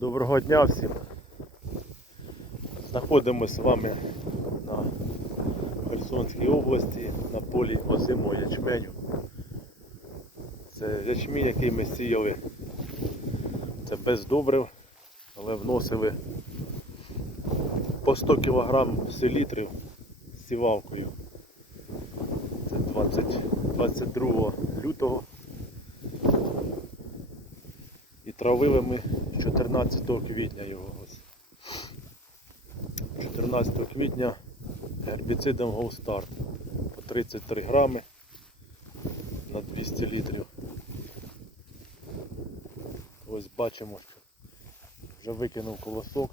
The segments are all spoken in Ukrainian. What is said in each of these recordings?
Доброго дня всім. Знаходимося з вами на Херсонській області на полі озимого ячменю. Це ячмінь, який ми сіяли. Це без добрив, але вносили по 100 кг селітрів з сівалкою. Це 20, 22 лютого. І травили ми 14 квітня його. Ось. 14 квітня гербіцидом Go по 33 грами на 200 літрів. Ось бачимо, що вже викинув колосок.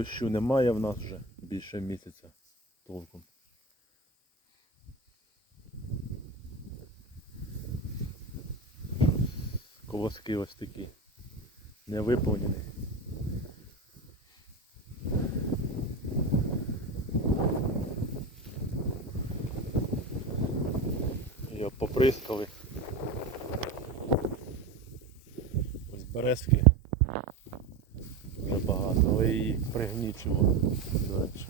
Дощу немає в нас вже більше місяця толком. Колоски ось такі не виповнені. Його поприскали. Ось березки дуже пригнічило. до речі.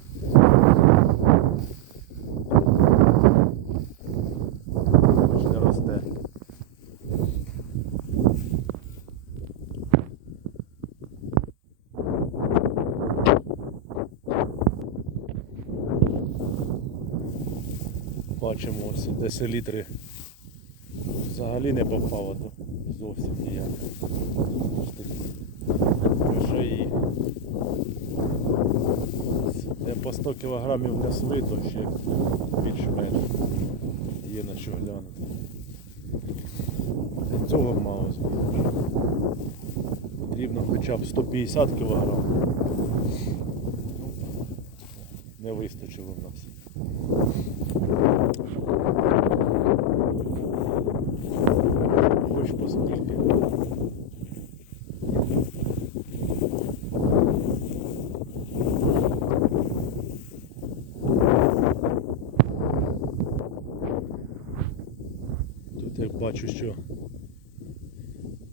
Хоч не росте. Бачимо ось 10 літри взагалі не попало зовсім ніяк. Ось такі. Вже і де по 100 кілограмів несли, то ще більш-менш є на що глянути. Для цього мало збільше. Потрібно хоча б 150 кілограм. Ну, Не вистачило в нас. Хоч по скільки. Тут я бачу, що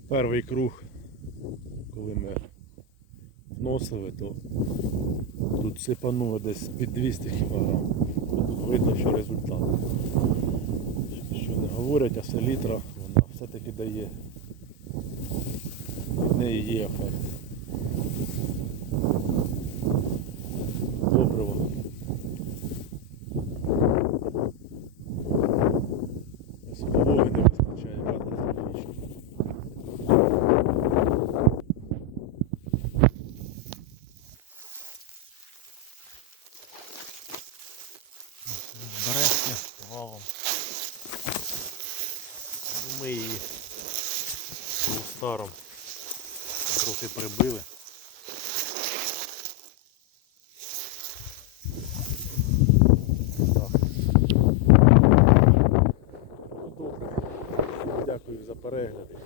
перший круг, коли ми вносили, то тут сипануло десь під 200 кг. Тут видно, що результат. Що не говорять, а селітра вона все-таки дає. Від неї є ефект. Ми її старом трохи прибили. Так. Добре. Дякую за перегляд.